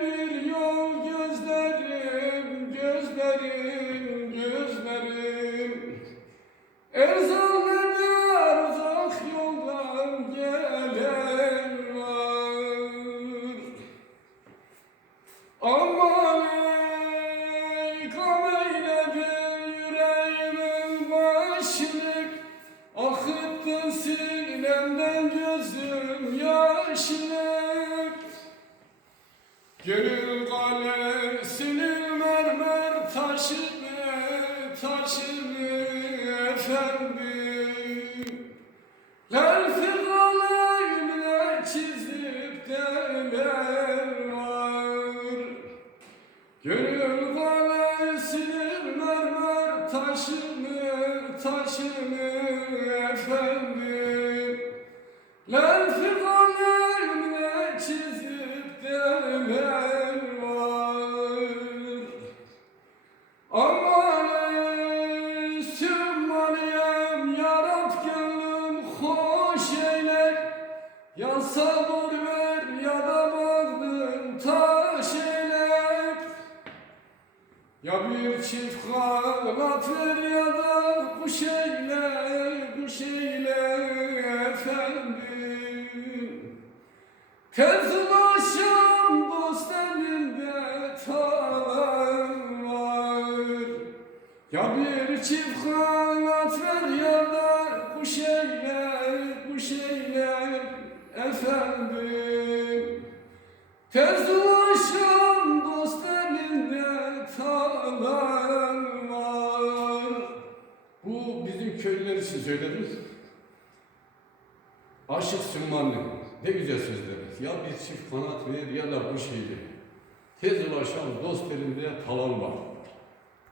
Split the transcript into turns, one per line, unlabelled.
Bir yol gözlerim, gözlerim, gözlerim. Eczanede uzak yoldan gelen var. Aman ey kan eyledin yüreğimin sinemden gözüm yaşını Gönül kalesinin mermer taşını taşını efendim? Lelfi kalemle çizip deler var. Gönül kalesinin mermer taşını taşını efendim? Lelfi kalemle çizip Ya sabır ver ya da bağrın taş eyle. Ya bir çift kanat ver ya da kuş eyle kuş eyle efendim Ya bir çift kanat ver ya kuş eyle, kuş eyle efendim Tez ulaşan dost elinde talan var Bu bizim köylüler için söyledim. Aşık Sümmanlı. Ne güzel sözler. Ya bir çift kanat ver ya da bu şeydi. Tez ulaşan dost elinde talan var.